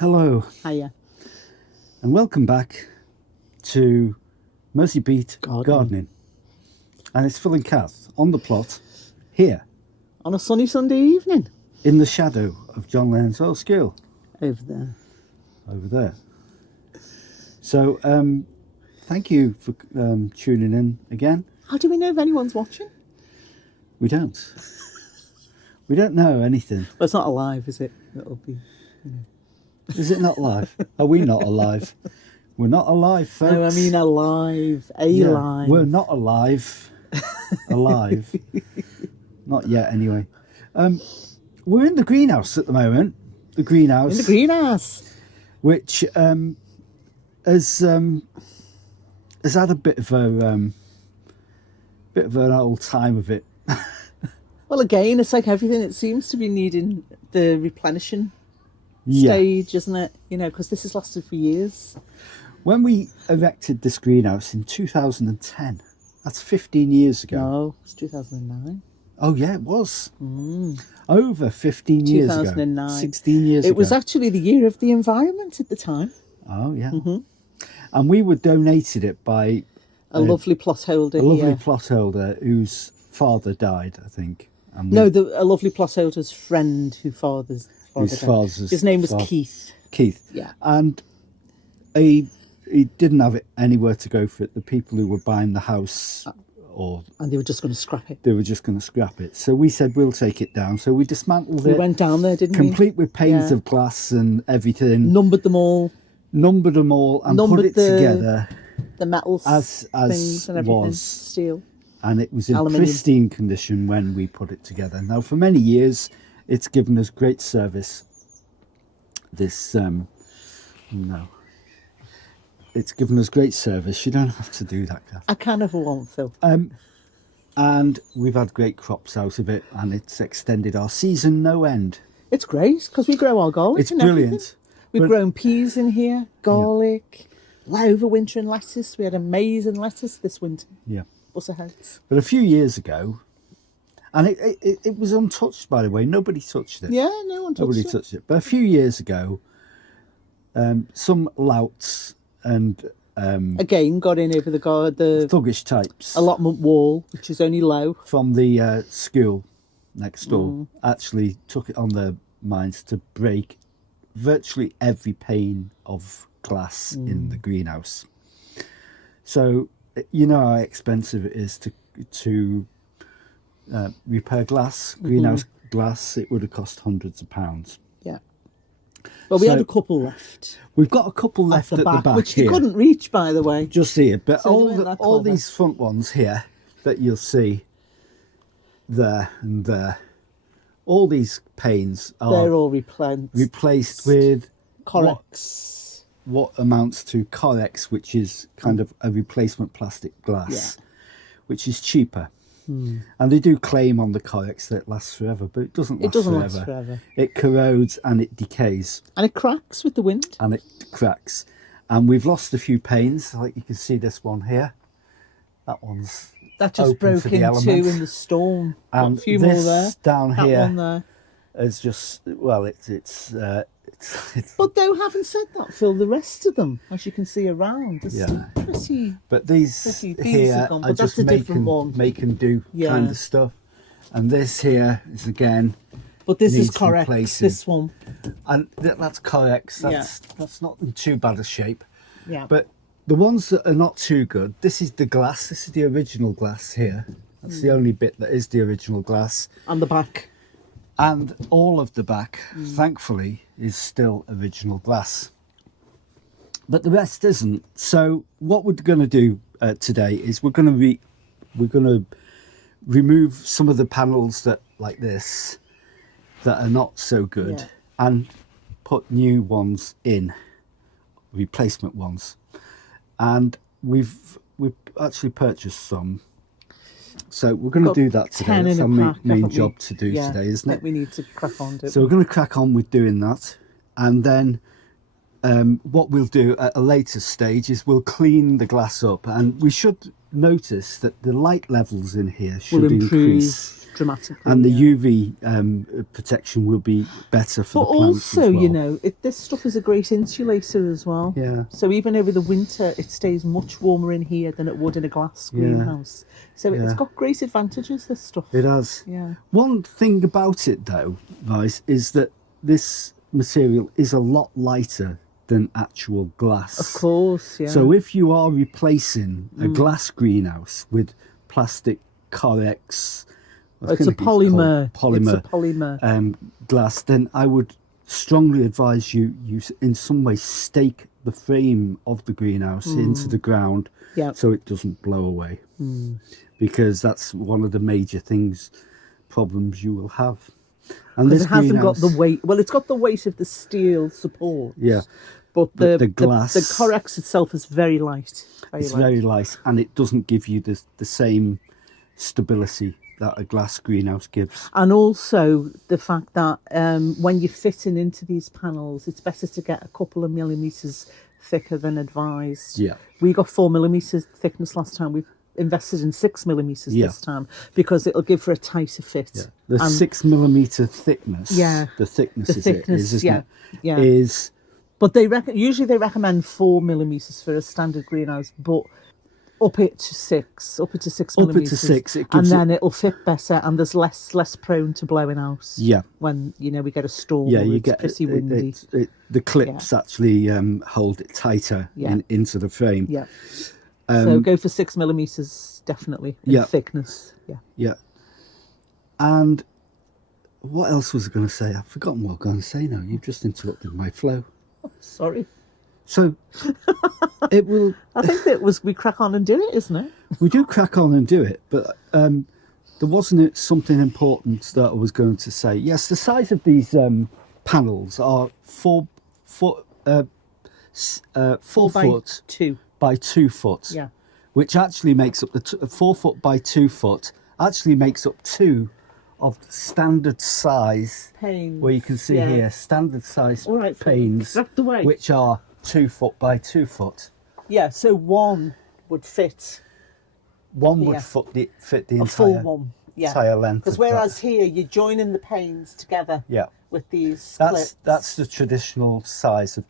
Hello. Hiya. And welcome back to Mercy Beat Gardening. And it's Phil and Kath on the plot here. On a sunny Sunday evening. In the shadow of John Lennon's old school. Over there. Over there. So, thank you for tuning in again. How do we know if anyone's watching? We don't. We don't know anything. Well, it's not alive, is it? It'll be, Is it not live? Are we not alive? We're not alive, folks. No, I mean alive. Alive. We're not alive. Alive. Not yet, anyway. We're in the greenhouse at the moment. The greenhouse. In the greenhouse. Which has had a bit of an old time of it. Well, again, it's like everything. It seems to be needing the replenishing stage, isn't it? You know, because this has lasted for years. When we erected this greenhouse in 2010, that's 15 years ago. No, it's 2009. Oh, yeah, it was. Over 15 years ago. 2009. 16 years ago. It was actually the year of the environment at the time. Oh, yeah. And we were donated it by a lovely plot holder. A lovely plot holder whose father died, I think. And a lovely plot holder's friend whose father's his name was Keith. Keith. Yeah. And he didn't have it anywhere to go for it. The people who were buying the house and they were just going to scrap it. They were just going to scrap it. So we said, we'll take it down. So we dismantled it. We went down there, didn't we? Complete with panes of glass and everything. Numbered them all and put it together. The metals as things and everything. Was. Steel. And it was in Aluminium. pristine condition when we put it together. Now, for many years, it's given us great service. It's given us great service. You don't have to do that, Kath. I kind of want, Phil. And we've had great crops out of it, and it's extended our season no end. It's great because we grow our garlic. It's brilliant. We've grown peas in here, garlic, overwintering lettuce. We had amazing lettuce this winter. Yeah. Busserheads. But a few years ago, and it was untouched, by the way. Nobody touched it. Yeah, no one touched it. But a few years ago, some louts and again got in over the thuggish types allotment wall, which is only low, from the school next door, actually took it on their minds to break virtually every pane of glass in the greenhouse. So you know how expensive it is to repair glass, greenhouse glass. It would have cost hundreds of pounds. Yeah. Well, we had a couple left. We've got a couple left at the back, which here. you couldn't reach, by the way. Just here, but So all these front ones here that you'll see there and there, all these panes they're all replaced with Corex. What amounts to Corex, which is kind of a replacement plastic glass, which is cheaper. And they do claim on the Corex that it lasts forever, but it doesn't last forever. It corrodes and it decays. And it cracks with the wind. And it cracks. And we've lost a few panes, like you can see this one here. That one's that just broke into in the storm. And a few this more there. Down that here one there. is just, well, it's But though, having said that, Phil, the rest of them, as you can see around, are still pretty. But these here are just make and do kind of stuff, and this here is again. But this is correct. This one, and that's correct. That's not in too bad a shape. Yeah. But the ones that are not too good, this is the glass. This is the original glass here. That's the only bit that is the original glass. And the back. And all of the back, thankfully, is still original glass. But the rest isn't. So what we're going to do today is we're going to remove some of the panels that like this that are not so good, and put new ones in, replacement ones. And we've actually purchased some. So we're going to do that today. That's our main job to do today, isn't it? We need to crack on. So we're going to crack on with doing that, and then what we'll do at a later stage is we'll clean the glass up, and we should notice that the light levels in here should increase dramatically, and the UV protection will be better for the plants also, as well. you know, this stuff is a great insulator as well. Yeah. So even over the winter, it stays much warmer in here than it would in a glass greenhouse. So it's got great advantages, this stuff. It has. Yeah. One thing about it, though, guys, is that this material is a lot lighter than actual glass. Of course, yeah. So if you are replacing a glass greenhouse with plastic Corex, it's a polymer glass, then I would strongly advise you in some way stake the frame of the greenhouse into the ground so it doesn't blow away, because that's one of the major problems you will have. And this it hasn't got the weight. Well, it's got the weight of the steel support. Yeah. But the glass, the Corex itself is very light. Very light, and it doesn't give you the same stability that a glass greenhouse gives. And also the fact that when you're fitting into these panels, it's better to get a couple of millimetres thicker than advised. Yeah. We got 4 millimetres thickness last time. We've invested in 6 millimetres this time, because it'll give for a tighter fit. Yeah. The 6 millimetre thickness. Yeah. The thickness isn't it? Yeah. Is. But usually they recommend 4 millimetres for a standard greenhouse, but up it to 6 millimetres. Up it to 6, it and gives then it'll fit better, and there's less prone to blowing out. Yeah. When we get a storm. Yeah, or you it's get pretty windy. the clips actually hold it tighter into the frame. Yeah. So go for 6 millimetres definitely in thickness. Yeah. Yeah. And what else was I going to say? I've forgotten what I'm going to say now. You've just interrupted my flow. Sorry. So it will. I think that we crack on and do it, isn't it? We do crack on and do it, but there wasn't something important that I was going to say. Yes, the size of these panels are 4 foot by 2 by 2 foot. Yeah. Which actually makes up 4 foot by 2 foot. Actually makes up 2 of standard size panes. Where you can see here standard size panes, which are 2 foot by 2 foot. Yeah, so one would fit. One would fit the entire, full one, entire length. Because whereas here you're joining the panes together. With these clips. That's the traditional size of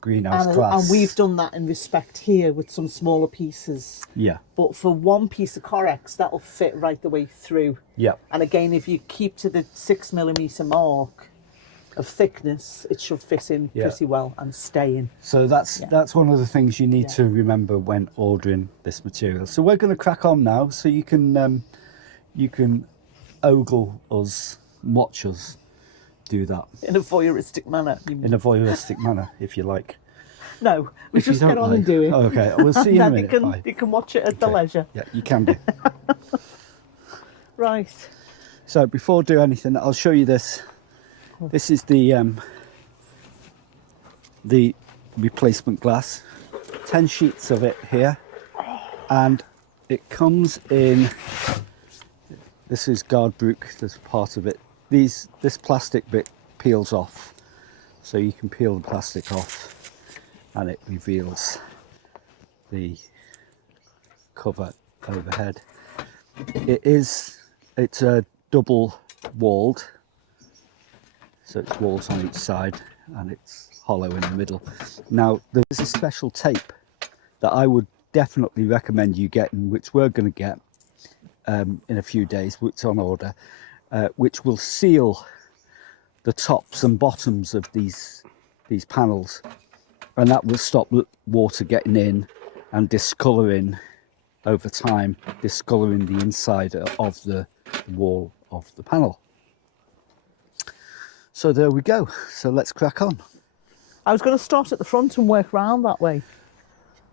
greenhouse glass. And we've done that in respect here with some smaller pieces. Yeah. But for one piece of Corex, that'll fit right the way through. Yeah. And again, if you keep to the 6 millimetre mark of thickness, it should fit in pretty well and stay in. So that's one of the things you need to remember when ordering this material. So we're going to crack on now, so you can ogle us, watch us do that in a voyeuristic manner. In a voyeuristic manner, if you like. No, we just get on and do it. Oh, okay, we'll see you in a minute. You can watch it at the leisure. Yeah, you can do. Right. So before I do anything, I'll show you this. This is the replacement glass. 10 sheets of it here, and it comes in. This is Guardbrook. There's part of it. This plastic bit peels off, so you can peel the plastic off, and it reveals the cover overhead. It's a double walled, so it's walls on each side and it's hollow in the middle. Now there's a special tape that I would definitely recommend you getting, which we're going to get in a few days, which is on order, which will seal the tops and bottoms of these panels, and that will stop water getting in and discolouring over time, discolouring the inside of the wall of the panel. So there we go. So let's crack on. I was going to start at the front and work round that way.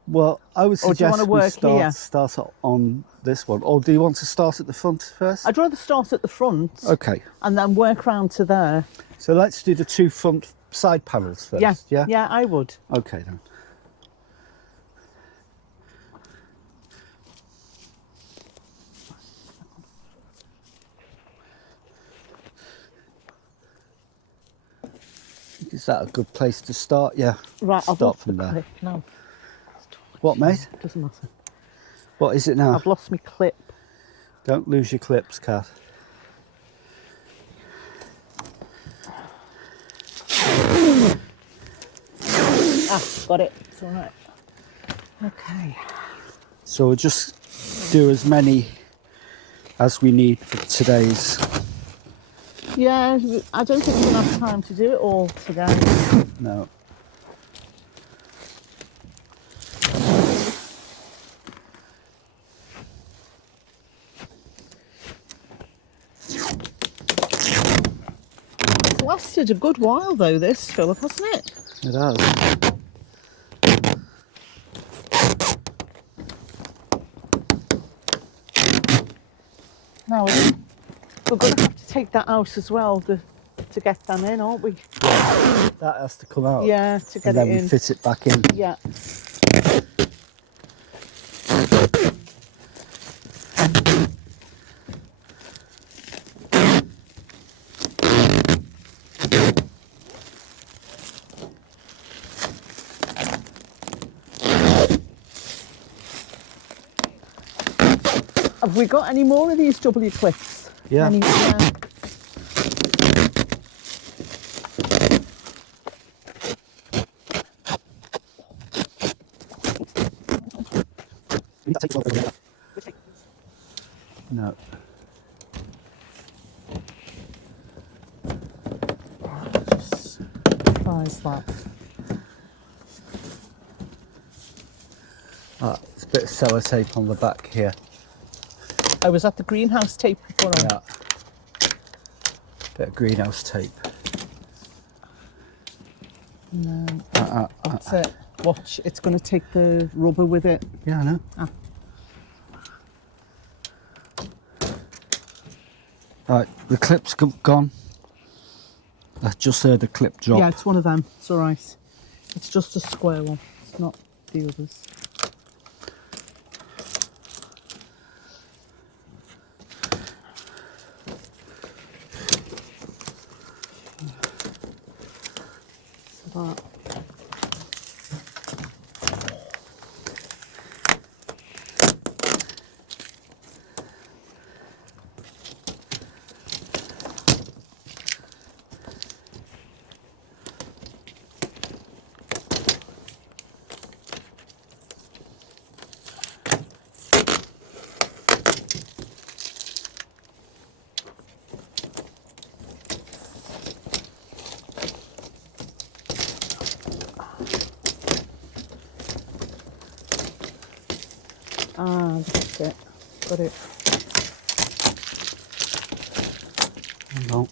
Well, I would Or do you wanna suggest we work here? start on this one. Or do you want to start at the front first? I'd rather start at the front Okay. and then work round to there. So let's do the 2 front side panels first. Yeah, yeah, I would. Okay then. Is that a good place to start? Yeah. Right, I've Start lost from the there. clip now. What, mate? Doesn't matter. What is it now? I've lost my clip. Don't lose your clips, Kath. Ah, got it. It's all right. Okay. So we'll just do as many as we need for today's. Yeah, I don't think we're going to have time to do it all today. No. It's lasted a good while though, this, Philip, hasn't it? It has. Now we're going to have to take that out as well to get them in, aren't we? That has to come out. Yeah, to get And then it we in. fit it back in. Yeah. Have we got any more of these W clips? Yeah. Yeah. No. Just prize that. Ah, it's a bit of sellotape on the back here. Oh, was that the greenhouse tape we put on? Yeah. Bit of greenhouse tape. No. That's it. Watch, it's going to take the rubber with it. Yeah, I know. Ah. Right, the clip's gone. I just heard the clip drop. Yeah, it's one of them. It's all right. It's just a square one. It's not the others. So that. Ah, that's it. Got it. No.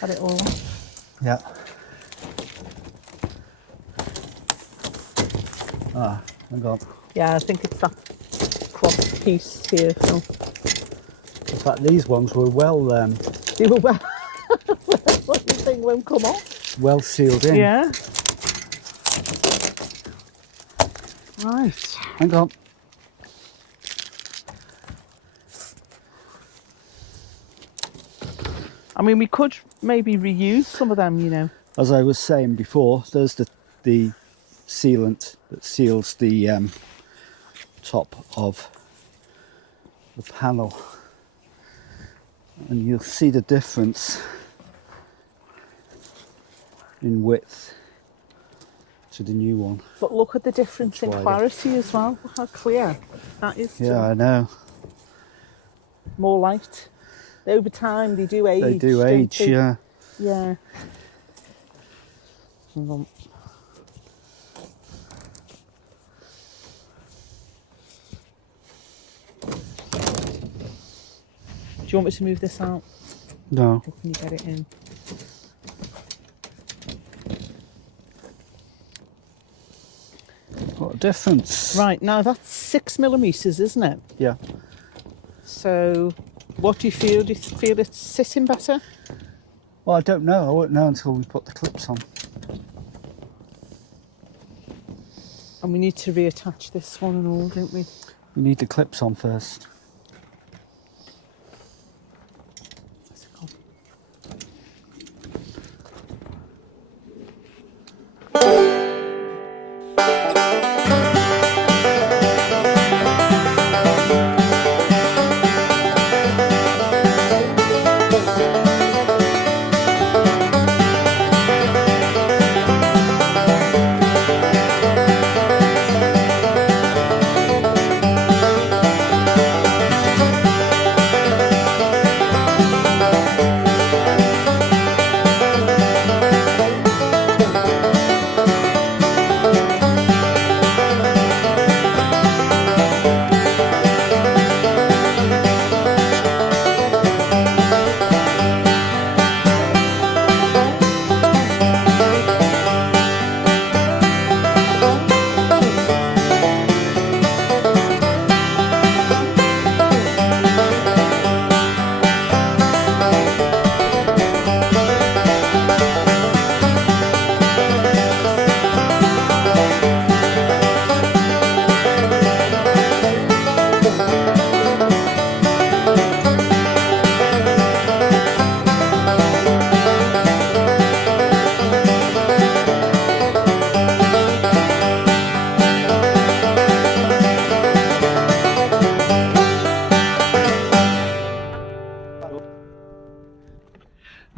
Got it all. Yeah. Ah, hang on. Yeah, I think it's that cross piece here, Phil. In fact, these ones were well They were well. What do you think won't come off? well sealed in. Yeah. Right. Hang on. I mean, we could maybe reuse some of them, you know. As I was saying before, there's the sealant that seals the top of the panel, and you'll see the difference in width to the new one. But look at the difference in wider. clarity as well. Look how clear that is. Yeah, I know. More light. Over time, they do age. They do don't age, they? yeah. Yeah. Hang on. you want me to move this out? No. Or can you get it in? What a difference. Right, now that's 6mm, isn't it? Yeah. So, what do you feel? Do you feel it's sitting better? Well, I don't know. I won't know until we put the clips on. And we need to reattach this one and all, don't we? We need the clips on first. Where's it gone?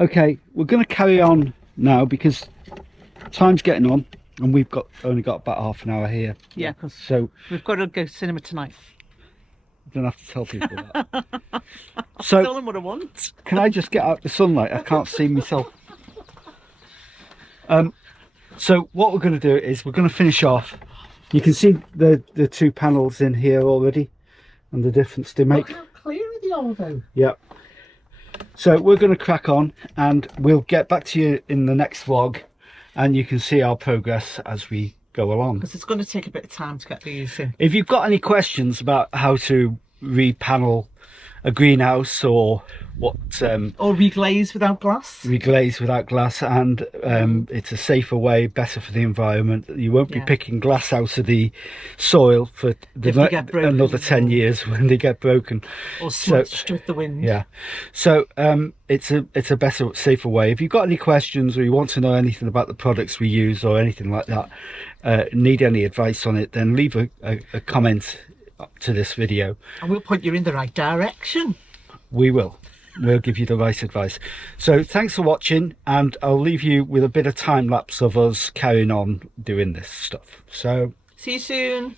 Okay, we're going to carry on now because time's getting on and we've only got about half an hour here. Yeah, because So we've got to go to cinema tonight. I don't have to tell people that. Tell So them what I want. can I just get out the sunlight? I can't see myself. So what we're going to do is we're going to finish off. You can see the two panels in here already and the difference they make. Look how clear they are though. Yep. So we're going to crack on and we'll get back to you in the next vlog and you can see our progress as we go along. Because it's going to take a bit of time to get these in. If you've got any questions about how to re-panel a greenhouse or what Or reglaze without glass. reglaze without glass, and it's a safer way, better for the environment. You won't be Yeah. picking glass out of the soil for If they get broken. another 10 years when they get broken. Or So- smashed with the wind. Yeah, so it's a better, safer way. If you've got any questions or you want to know anything about the products we use or anything like that, need any advice on it, then leave a comment up to this video. And we'll point you in the right direction. We'll give you the right advice. So thanks for watching, and I'll leave you with a bit of time lapse of us carrying on doing this stuff. So See you soon.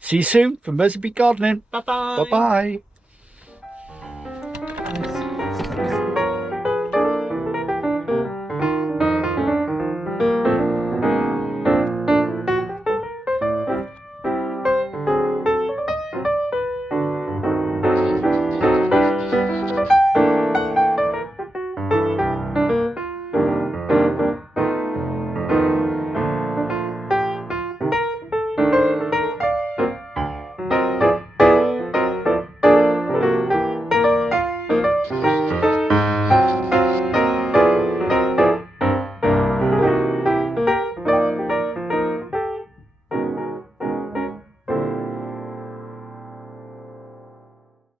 see you soon from Merseybeat Gardening. Bye bye. Bye bye.